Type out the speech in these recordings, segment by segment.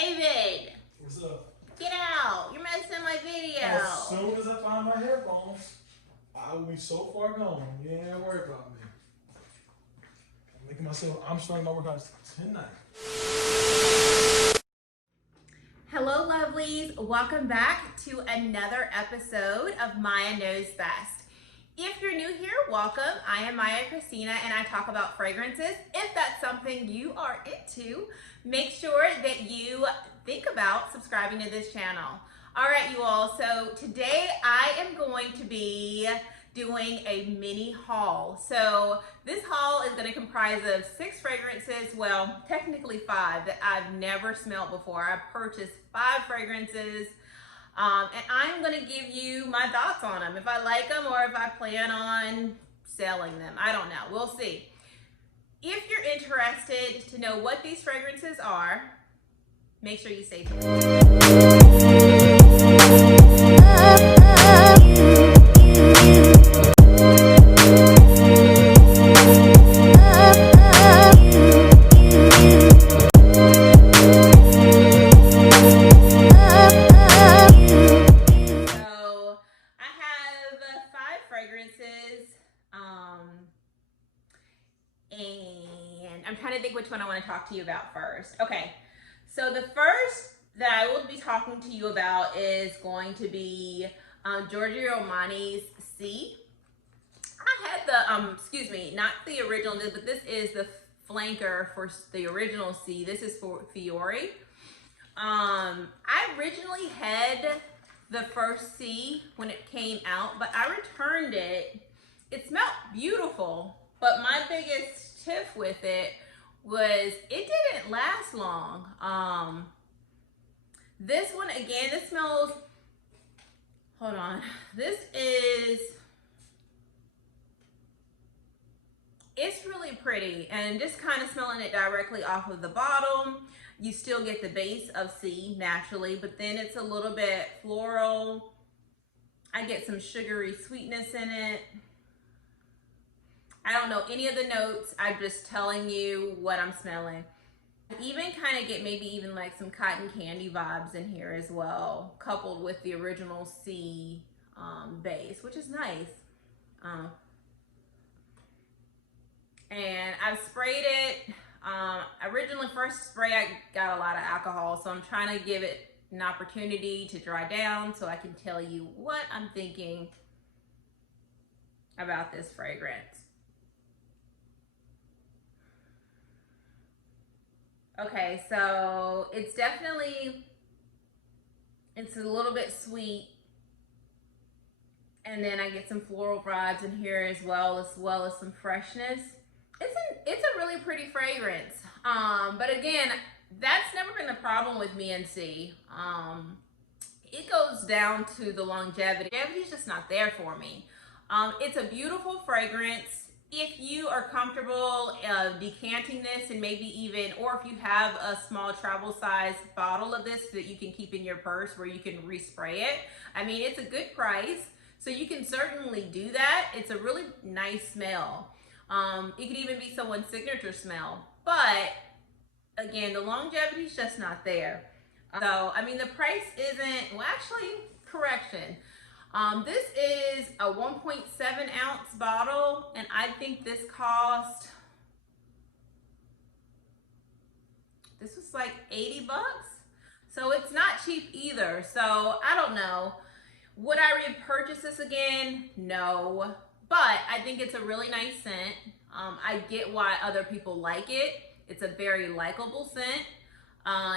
David, What's up? get out. You're messing my video. As soon as I find my headphones, I will be so far gone. You ain't gotta worry about me. I'm making myself, I'm starting my workouts tonight. Hello, lovelies. Welcome back to another episode of Maya Knows Best. If you're new here, welcome. I am Maya Christina and I talk about fragrances. If that's something you are into, make sure that you think about subscribing to this channel. All right, you all. So today I am going to be doing a mini haul. So this haul is going to comprise of 6 fragrances, well, technically 5 that I've never smelled before. I purchased 5 fragrances. And I'm going to give you my thoughts on them, if I like them or if I plan on selling them. I don't know. We'll see. If you're interested to know what these fragrances are, make sure you stay tuned. And I'm trying to think which one I want to talk to you about first. Okay, so the first that I will be talking to you about is going to be Giorgio Armani's C. I had the, excuse me, not the original, but this is the flanker for the original C. This is for Fiore. I originally had the first C when it came out, but I returned it. It smelled beautiful, but my biggest tiff with it was it didn't last long. This one, again, this smells, hold on. This is, it's really pretty, and just kind of smelling it directly off of the bottle. You still get the base of C naturally, but then it's a little bit floral. I get some sugary sweetness in it. I don't know any of the notes. I'm just telling you what I'm smelling. I even kind of get maybe even like some cotton candy vibes in here as well, coupled with the original C base, which is nice. And I've sprayed it. Originally, first spray, I got a lot of alcohol, so I'm trying to give it an opportunity to dry down so I can tell you what I'm thinking about this fragrance. Okay, so it's definitely, it's a little bit sweet. And then I get some floral vibes in here as well as some freshness. It's a really pretty fragrance. But again, that's never been the problem with me and C. It goes down to the longevity. Longevity's just not there for me. It's a beautiful fragrance. If you are comfortable decanting this and maybe even, or if you have a small travel size bottle of this that you can keep in your purse where you can respray it. I mean, it's a good price, so you can certainly do that. It's a really nice smell. It could even be someone's signature smell, but again, the longevity is just not there. So, I mean, the price isn't, well, actually, correction. This is a 1.7 ounce bottle, and I think this cost, this was like 80 bucks. So it's not cheap either. So I don't know. Would I repurchase this again? No. But I think it's a really nice scent. I get why other people like it. It's a very likable scent.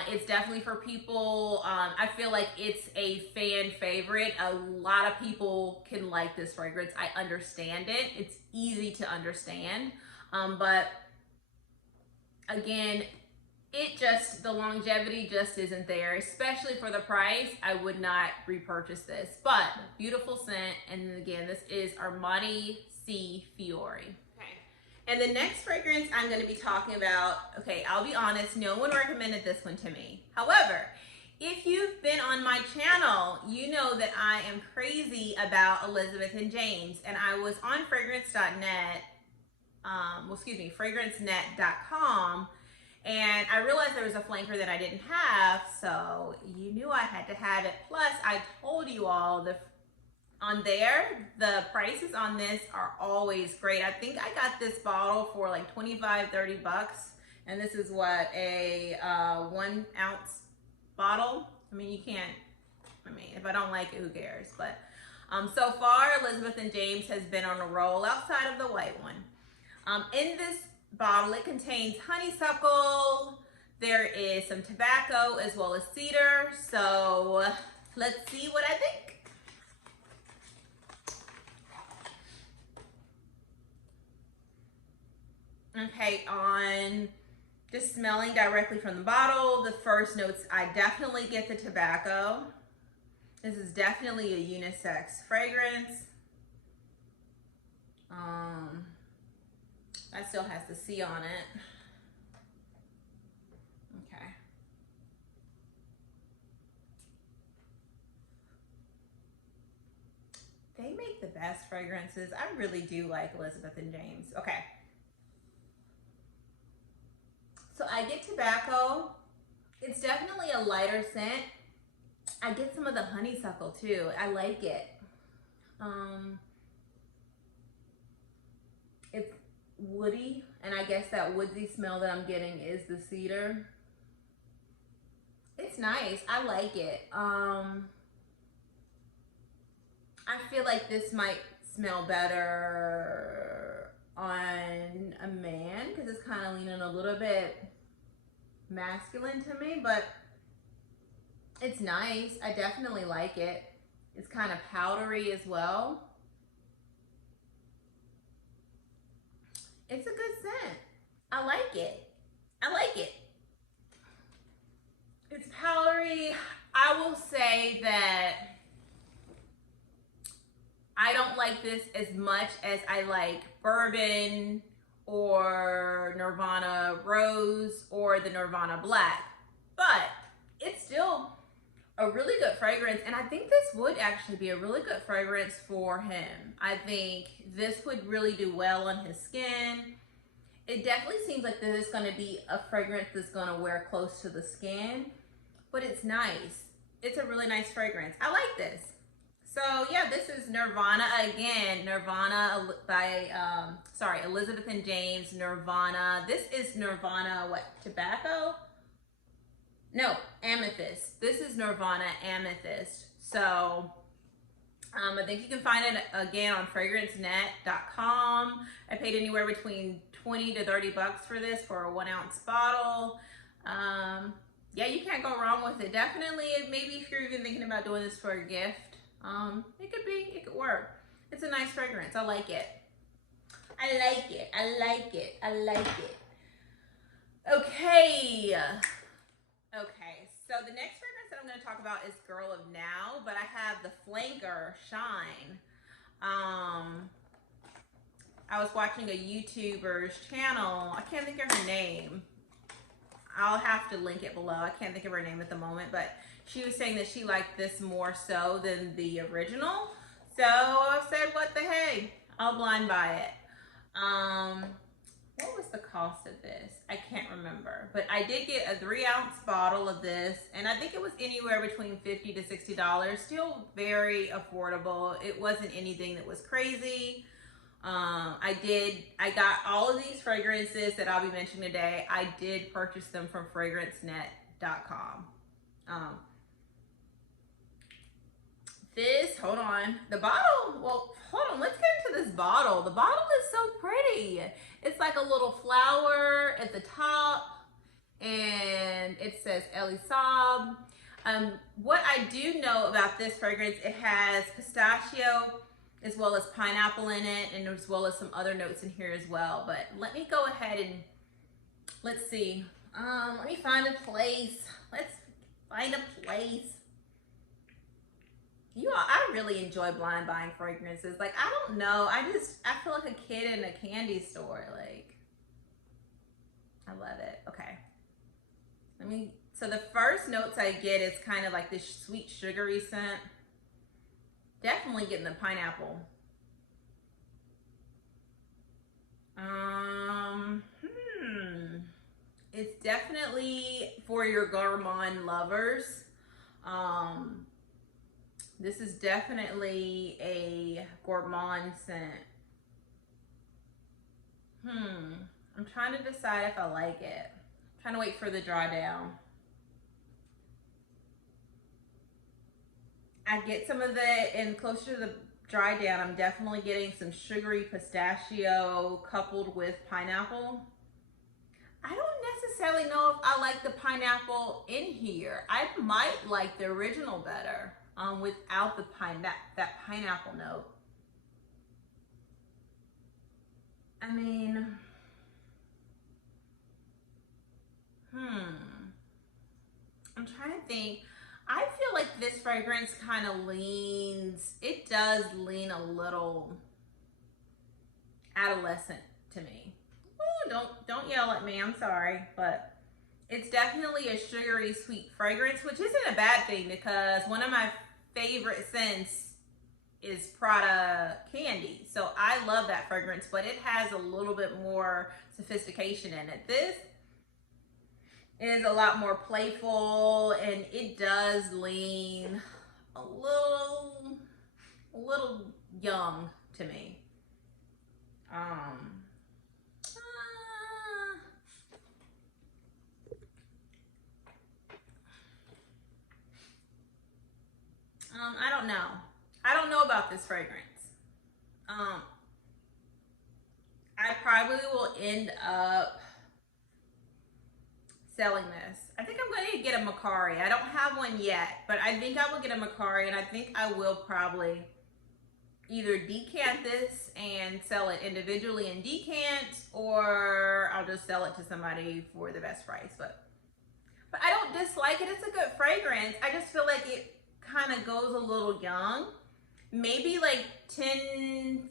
It's definitely for people, I feel like it's a fan favorite. A lot of people can like this fragrance. I understand it. It's easy to understand. But again, the longevity just isn't there, especially for the price. I would not repurchase this, but beautiful scent. And again, this is Armani C Fiore. And the next fragrance I'm going to be talking about, okay, I'll be honest, no one recommended this one to me. However, if you've been on my channel, you know that I am crazy about Elizabeth and James, and I was on fragrance.net, fragrancenet.com, And I realized there was a flanker that I didn't have, so you knew I had to have it. Plus, I told you all the prices on this are always great. I think I got this bottle for like 25-30 bucks, and this is what, a 1 ounce bottle. I mean, if I don't like it, who cares? But so far, Elizabeth and James has been on a roll outside of the white one. In this bottle, it contains honeysuckle. There is some tobacco as well as cedar. So let's see what I think. Okay, on just smelling directly from the bottle, the first notes, I definitely get the tobacco. This is definitely a unisex fragrance. That still has the C on it. Okay. They make the best fragrances. I really do like Elizabeth and James. Okay. So I get tobacco. It's definitely a lighter scent. I get some of the honeysuckle too. I like it. It's woody, and I guess that woodsy smell that I'm getting is the cedar. It's nice. I like it. I feel like this might smell better on a man because it's kind of leaning a little bit masculine to me, but it's nice. I definitely like it. It's kind of powdery as well. It's a good scent. I like it. I like it. It's powdery. I will say that I don't like this as much as I like Bourbon or Nirvana Rose or the Nirvana Black, but it's still a really good fragrance, and I think this would actually be a really good fragrance for him. I think this would really do well on his skin. It definitely seems like this is going to be a fragrance that's going to wear close to the skin, but it's nice. It's a really nice fragrance. I like this. So yeah, this is Nirvana again. Nirvana by Elizabeth and James. Nirvana. This is Nirvana. What, tobacco? No, amethyst. This is Nirvana amethyst. So I think you can find it again on fragrancenet.com. I paid anywhere between 20 to 30 bucks for this for a 1 ounce bottle. Yeah, you can't go wrong with it. Definitely, maybe if you're even thinking about doing this for a gift, it could work. It's a nice fragrance. I like it. I like it. I like it. I like it. Okay. Okay, so the next fragrance that I'm going to talk about is Girl of Now, but I have the Flanker Shine. I was watching a YouTuber's channel. I can't think of her name. I'll have to link it below. I can't think of her name at the moment, but she was saying that she liked this more so than the original. So I said, what the hey? I'll blind buy it. What was the cost of this? I can't remember, but I did get a 3 ounce bottle of this, and I think it was anywhere between $50 to $60. Still very affordable. It wasn't anything that was crazy. I got all of these fragrances that I'll be mentioning today. I did purchase them from fragrancenet.com. Hold on, the bottle, well, hold on, let's get into this bottle. The bottle is so pretty. It's like a little flower at the top, and it says Elie Saab. What I do know about this fragrance, it has pistachio as well as pineapple in it, and as well as some other notes in here as well. But let me go ahead and let's see. Let me find a place. Let's find a place. You all, I really enjoy blind buying fragrances. Like, I don't know. I feel like a kid in a candy store. Like, I love it. Okay. So the first notes I get is kind of like this sweet sugary scent. Definitely getting the pineapple. It's definitely for your gourmand lovers. This is definitely a gourmand scent. I'm trying to decide if I like it. I'm trying to wait for the dry down. I get some of the, and closer to the dry down, I'm definitely getting some sugary pistachio coupled with pineapple. I don't necessarily know if I like the pineapple in here. I might like the original better without the that pineapple note. I mean, I'm trying to think. I feel like this fragrance kind of leans, it does lean a little adolescent to me. Ooh, don't yell at me, I'm sorry, but it's definitely a sugary sweet fragrance, which isn't a bad thing because one of my favorite scents is Prada Candy. So I love that fragrance, but it has a little bit more sophistication in it. This is a lot more playful, and it does lean a little young to me. I don't know. I don't know about this fragrance. I probably will end up selling this. I think I'm going to get a Macari. I don't have one yet, but I think I will get a Macari, and I think I will probably either decant this and sell it individually in decants, or I'll just sell it to somebody for the best price. But I don't dislike it. It's a good fragrance. I just feel like it kind of goes a little young. Maybe like 10,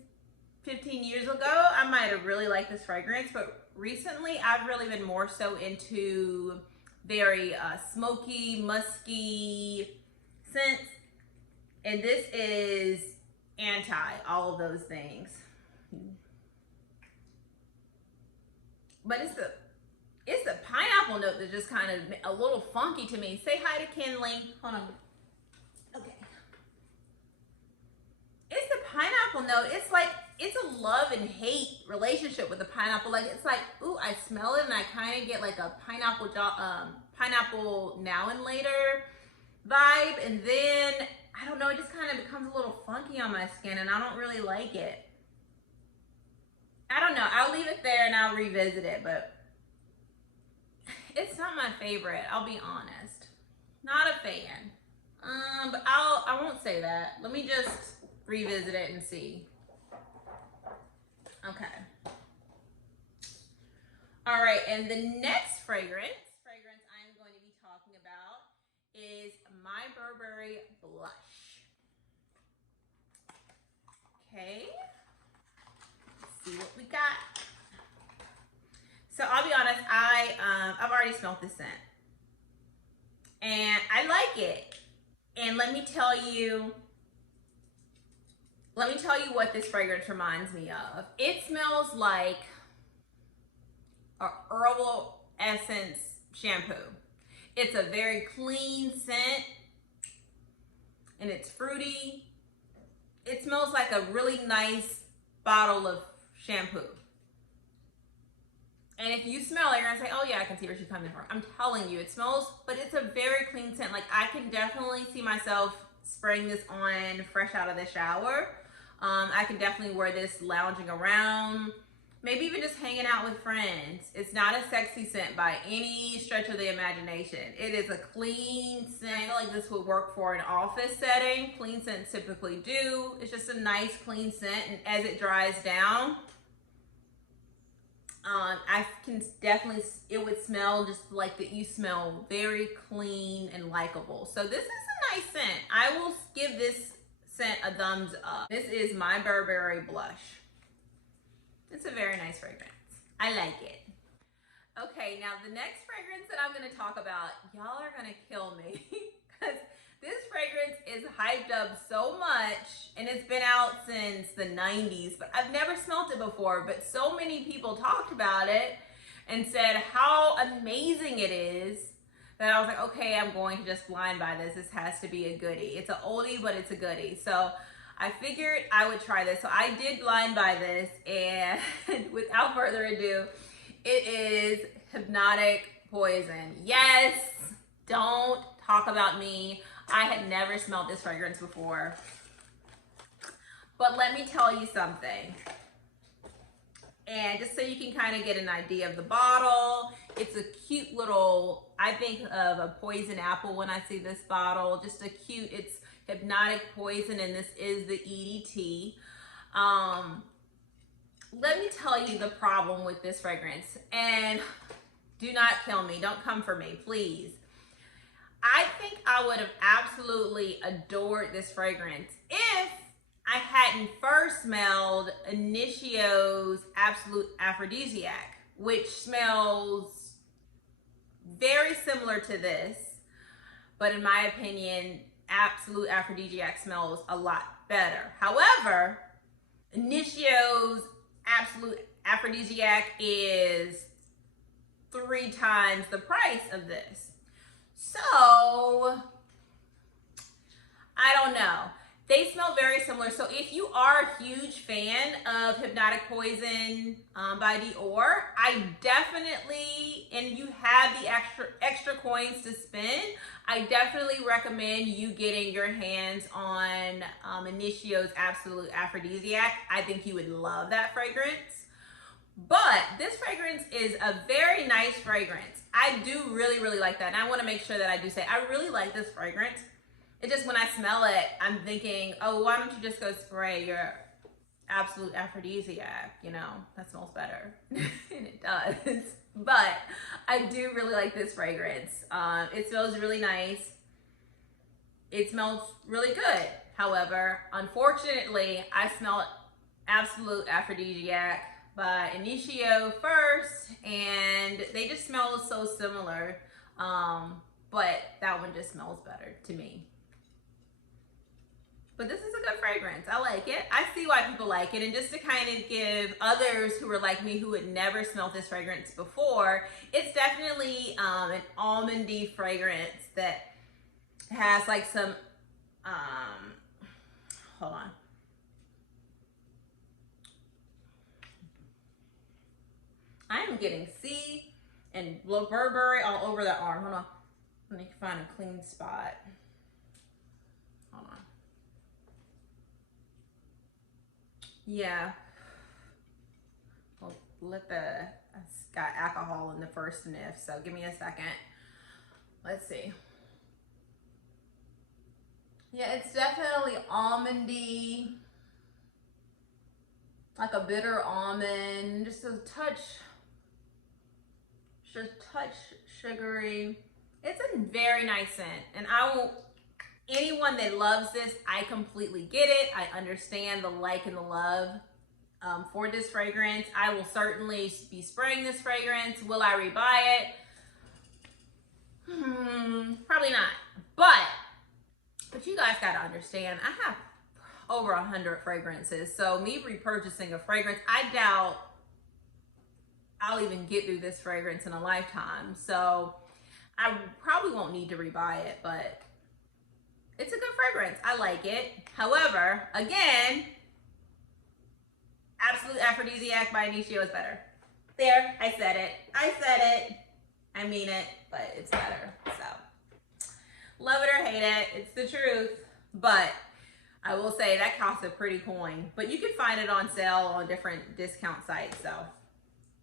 15 years ago, I might have really liked this fragrance, but recently I've really been more so into very smoky, musky scents, and this is anti all of those things. But it's the pineapple note that just kind of a little funky to me. Say hi to Kinley. Hold on. Okay. It's the pineapple note. It's like, it's a love and hate relationship with the pineapple. Like, it's like, ooh, I smell it and I kind of get like a pineapple now and later vibe. And then, I don't know, it just kind of becomes a little funky on my skin and I don't really like it. I don't know. I'll leave it there and I'll revisit it, but it's not my favorite. I'll be honest. Not a fan. But I won't say that. Let me just revisit it and see. Okay. All right, and the next fragrance I'm going to be talking about is my Burberry Blush. Okay. Let's see what we got. So I'll be honest, I've already smelled this scent. And I like it. And let me tell you what this fragrance reminds me of. It smells like a herbal essence shampoo. It's a very clean scent and it's fruity. It smells like a really nice bottle of shampoo. And if you smell it, you're gonna say, oh yeah, I can see where she's coming from. I'm telling you, it smells, but it's a very clean scent. Like, I can definitely see myself spraying this on fresh out of the shower. I can definitely wear this lounging around, maybe even just hanging out with friends. It's not a sexy scent by any stretch of the imagination. It is a clean scent. I feel like this would work for an office setting. Clean scents typically do. It's just a nice clean scent, and as it dries down, I can definitely, it would smell just like that. You smell very clean and likable. So this is a nice scent. I will give this scent a thumbs up. This is my Burberry Blush. It's a very nice fragrance. I like it. Okay, now the next fragrance that I'm going to talk about, y'all are going to kill me because this fragrance is hyped up so much, and it's been out since the 90s, but I've never smelled it before, but so many people talked about it, and said how amazing it is that I was like, okay, I'm going to just blind buy this. This has to be a goodie. It's an oldie, but it's a goodie. So I figured I would try this. So I did blind buy this, and without further ado, it is Hypnotic Poison. Yes, don't talk about me. I had never smelled this fragrance before. But let me tell you something. And just so you can kind of get an idea of the bottle, it's a cute little, I think of a poison apple when I see this bottle. Just a cute, it's Hypnotic Poison, and this is the EDT. Let me tell you the problem with this fragrance, and do not kill me. Don't come for me, please. I think I would have absolutely adored this fragrance if I hadn't first smelled Initio's Absolute Aphrodisiac, which smells very similar to this, but in my opinion, Absolute Aphrodisiac smells a lot better. However, Initio's Absolute Aphrodisiac is 3 times the price of this. So, I don't know. They smell very similar. So if you are a huge fan of Hypnotic Poison by Dior, I definitely, and you have the extra coins to spend, I definitely recommend you getting your hands on Initio's Absolute Aphrodisiac. I think you would love that fragrance. But this fragrance is a very nice fragrance. I do really, really like that. And I want to make sure that I do say, I really like this fragrance. It just, when I smell it, I'm thinking, oh, why don't you just go spray your Absolute Aphrodisiac? You know, that smells better. And it does. But I do really like this fragrance. It smells really nice. It smells really good. However, unfortunately, I smell Absolute Aphrodisiac by Initio first, and they just smell so similar. But that one just smells better to me. But this is a good fragrance. I like it. I see why people like it. And just to kind of give others who are like me, who had never smelled this fragrance before, it's definitely an almondy fragrance that has like some, hold on. I am getting C and Burberry all over that arm. Hold on. Let me find a clean spot. Hold on. Yeah. Well, it's got alcohol in the first sniff, so give me a second. Let's see. Yeah, it's definitely almondy. Like a bitter almond, just a touch sugary. It's a very nice scent, and I won't, anyone that loves this, I completely get it. I understand the like and the love for this fragrance. I will certainly be spraying this fragrance. Will I rebuy it? Probably not. But you guys gotta understand, I have over 100 fragrances, so me repurchasing a fragrance, I doubt I'll even get through this fragrance in a lifetime. So I probably won't need to rebuy it, but it's a good fragrance. I like it. However, again, Absolute Aphrodisiac by Initio is better. There, I said it. I mean it, but it's better. So, love it or hate it, it's the truth. But I will say that costs a pretty coin. But you can find it on sale on different discount sites. So,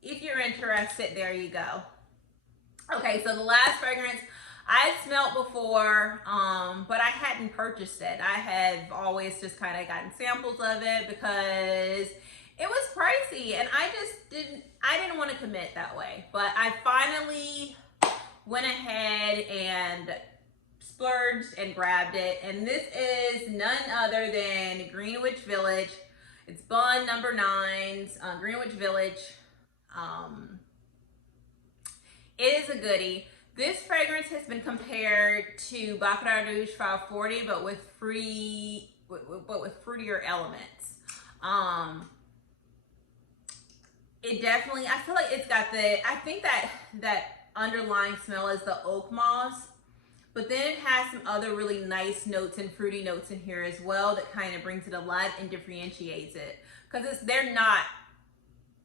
if you're interested, there you go. Okay, so the last fragrance I had smelled before, but I hadn't purchased it. I have always just kind of gotten samples of it because it was pricey, and I didn't want to commit that way. But I finally went ahead and splurged and grabbed it, and this is none other than Greenwich Village. It's Bond number 9's Greenwich Village. It is a goodie. This fragrance has been compared to Baccarat Rouge 540, but with fruitier elements. it definitely, I feel like it's got I think that underlying smell is the oak moss, but then it has some other really nice notes and fruity notes in here as well that kind of brings it alive and differentiates it. Because they're not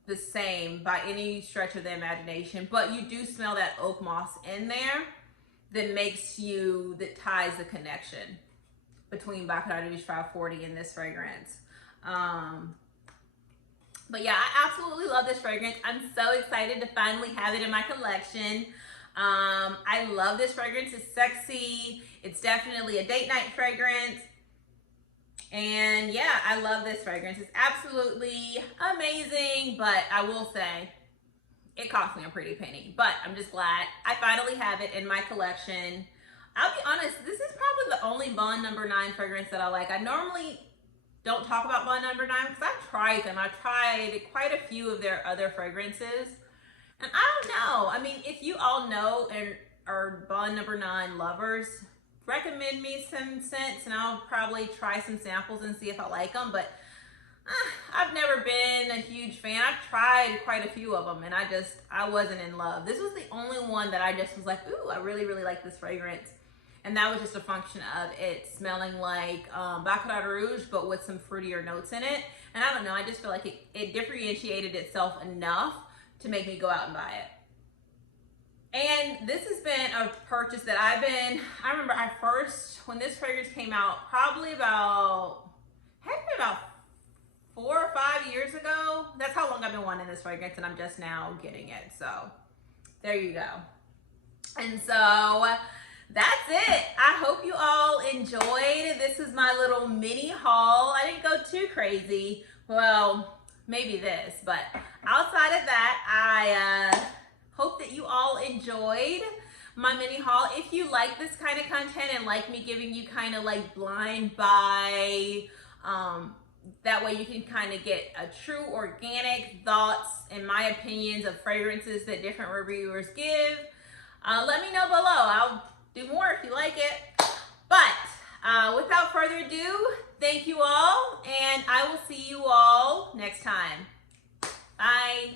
the same by any stretch of the imagination, but you do smell that oak moss in there that ties the connection between Baccarat Rouge 540 and this fragrance. But yeah, I absolutely love this fragrance. I'm so excited to finally have it in my collection. I love this fragrance. It's sexy. It's definitely a date night fragrance. And yeah, I love this fragrance. It's absolutely amazing, but I will say it cost me a pretty penny, but I'm just glad I finally have it in my collection. I'll be honest, this is probably the only Bond No. 9 fragrance that I like. I normally don't talk about Bond No. 9 because I've tried them. I've tried quite a few of their other fragrances. And I don't know. I mean, if you all know and are Bond No. 9 lovers, recommend me some scents and I'll probably try some samples and see if I like them. But I've never been a huge fan. I've tried quite a few of them and I wasn't in love. This was the only one that I just was like, ooh, I really, really like this fragrance. And that was just a function of it smelling like Baccarat Rouge, but with some fruitier notes in it. And I don't know, I just feel like it differentiated itself enough to make me go out and buy it. And this has been a purchase that I remember when this fragrance came out, probably about 4 or 5 years ago. That's how long I've been wanting this fragrance and I'm just now getting it. So there you go. And so that's it. I hope you all enjoyed. This is my little mini haul. I didn't go too crazy. Well, maybe this, but outside of that, I hope that you all enjoyed my mini haul. If you like this kind of content and like me giving you kind of like blind buy, that way you can kind of get a true organic thoughts and my opinions of fragrances that different reviewers give. Let me know below. I'll do more if you like it. But without further ado, thank you all, and I will see you all next time. Bye.